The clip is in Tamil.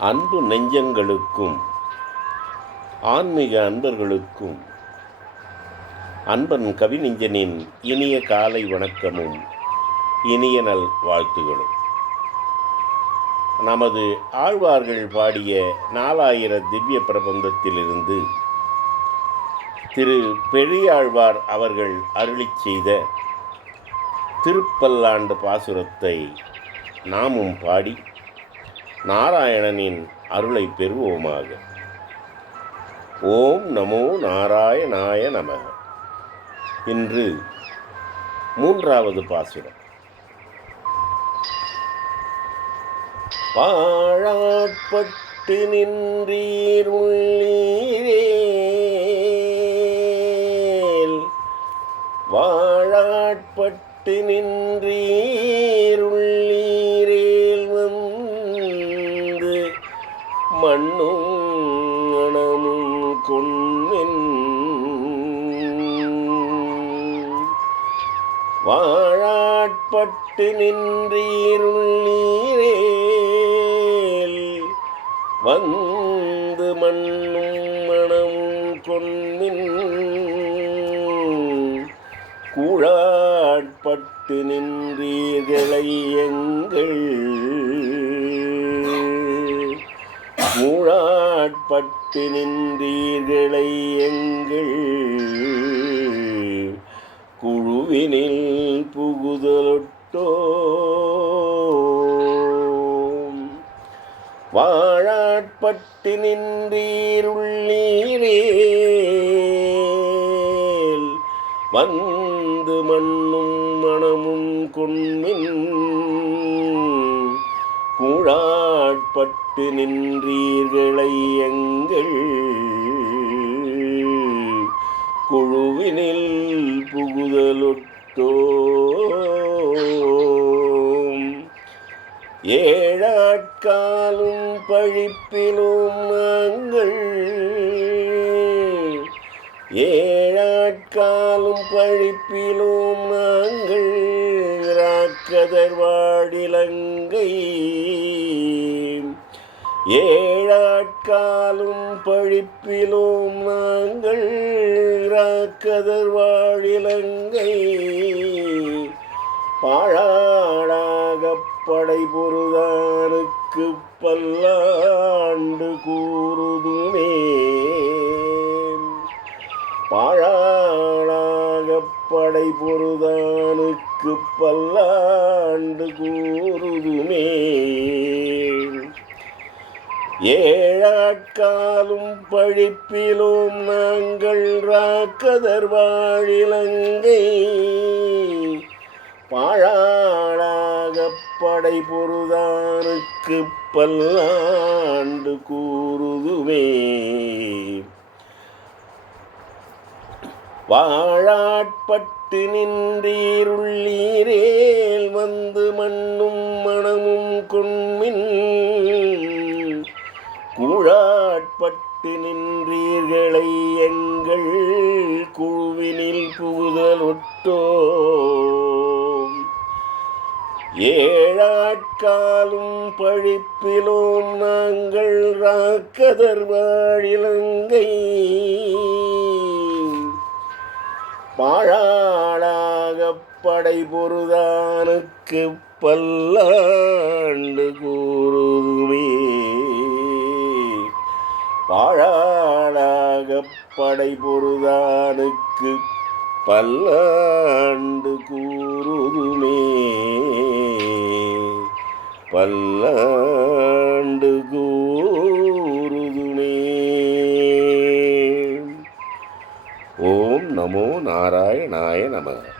அன்பு நெஞ்சங்களுக்கும் ஆன்மீக அன்பர்களுக்கும் அன்பன் கவிநெஞ்சனின் இனிய காலை வணக்கமும் இனிய நல் வாழ்த்துகளும். நமது ஆழ்வார்கள் பாடிய நாலாயிர திவ்ய பிரபந்தத்திலிருந்து திரு பெரியாழ்வார் அவர்கள் அருளிச் செய்த திருப்பல்லாண்டு பாசுரத்தை நாமும் பாடி நாராயணனின் அருளை பெறுவோமாக. ஓம் நமோ நாராயணாய நம. இன்று மூன்றாவது பாசுரம். பாழாட்பட்டு நின்றீருள்ளீரேல் வாழாட்பட்டு நின்றீர் வாழாட்பட்டு நின்றீருள்ளீரேல் வந்து மண்ணும் மணமும் கொன்மின் கூழாட்பட்டு நின்றீர்களை எங்கள் மூழாட்பட்டு நின்றீர்களை எங்கள் குழுவினில் புகுதலொட்டோ. வாழாட்பட்டு நின்றீருள்ளீரே வந்து மண்ணும் மணமும் கொன்மின் கூழாட்பட்டு நின்றீர்களை எங்கள் குழுவினில் புகுதலொட்டோம். ஏழாட்காலும் பழிப்பிலும் நாங்கள் ஏழாட்காலும் பழிப்பிலும் நாங்கள் ராக்கதர் வாடிலங்கை ஏழாட்காலும் பழிப்பிலும் நாங்கள் ராக்கதர் வாழிலங்கை பாழாடாக படை பொருதானுக்கு பல்லாண்டு கூறுதுமே. பாழாடாக படை பொருதானுக்கு பல்லாண்டு கூறுதுமே. ஏழாட்காலும் பழிப்பிலும் நாங்கள் ராக்கதர் வாழிலங்கை. பாழாளாக படை பொருதானுக்கு பல்லாண்டு கூறுதுமே வாழாட்பட்டு நின்றீருள்ளீரேல் வந்து மண்ணும் மனமும் கொண்மின் கூழாட்பட்டு நின்றீர்களை எங்கள் குழுவினில் புகுதல் ஒட்டோம் ஏழாட்காலும் பழிப்பிலோம் நாங்கள் ராக்கதர் வாழிலங்கை. பாழாளாகப் படை பொருதானுக்கு பல்லாண்டு கூறுதுமே பாழாளாகப் படை பொருதானுக்கு பல்லாண்டு கூறுதுமே. பல்லாண்டு கூறுதுமே. ஓம் நமோ நாராயணாய நமக